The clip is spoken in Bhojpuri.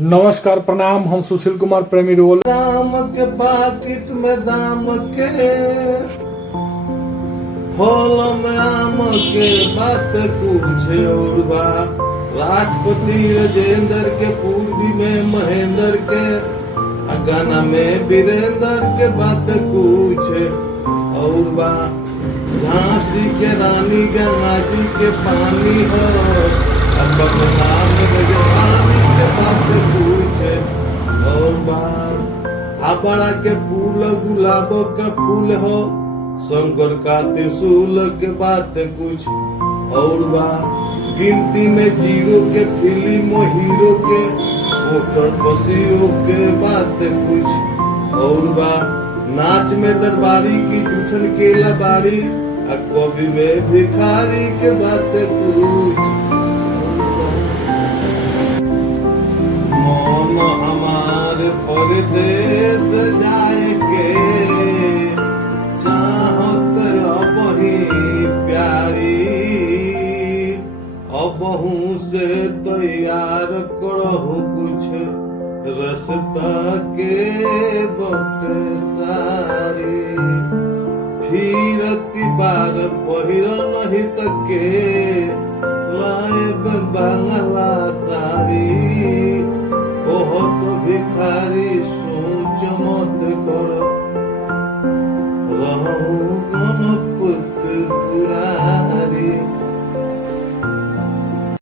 नमस्कार प्रणाम, हम सुशील कुमार प्रेमी रोल। राम के पाकिट में दाम के फल में आम के बात पूछे और बा राष्ट्रपति राजेंद्र के पूर्वी में महेंद्र के गाना में वीरेंद्र के बात पूछे और बा झांसी के रानी गंगा जी के पानी हो अब नाम रानी के बात पूछे और बा हाबड़ा के फूल गुलाब का फूल हो शंकर का त्रिशूल के बात कुछ और बा गिनती में जीरो के फिल्म हीरो के पोस्टर बसियों के बात कुछ और बा नाच में दरबारी की जूठन के लबाड़ी कवि में भिखारी के बात कुछ मन हमारे परदेश जाए के चाहत अब ही प्यारी अबहू से तैयार करहु कुछ रास्ता के बटे सारी फिरती बार पहिर नहीं तके लाए बंगला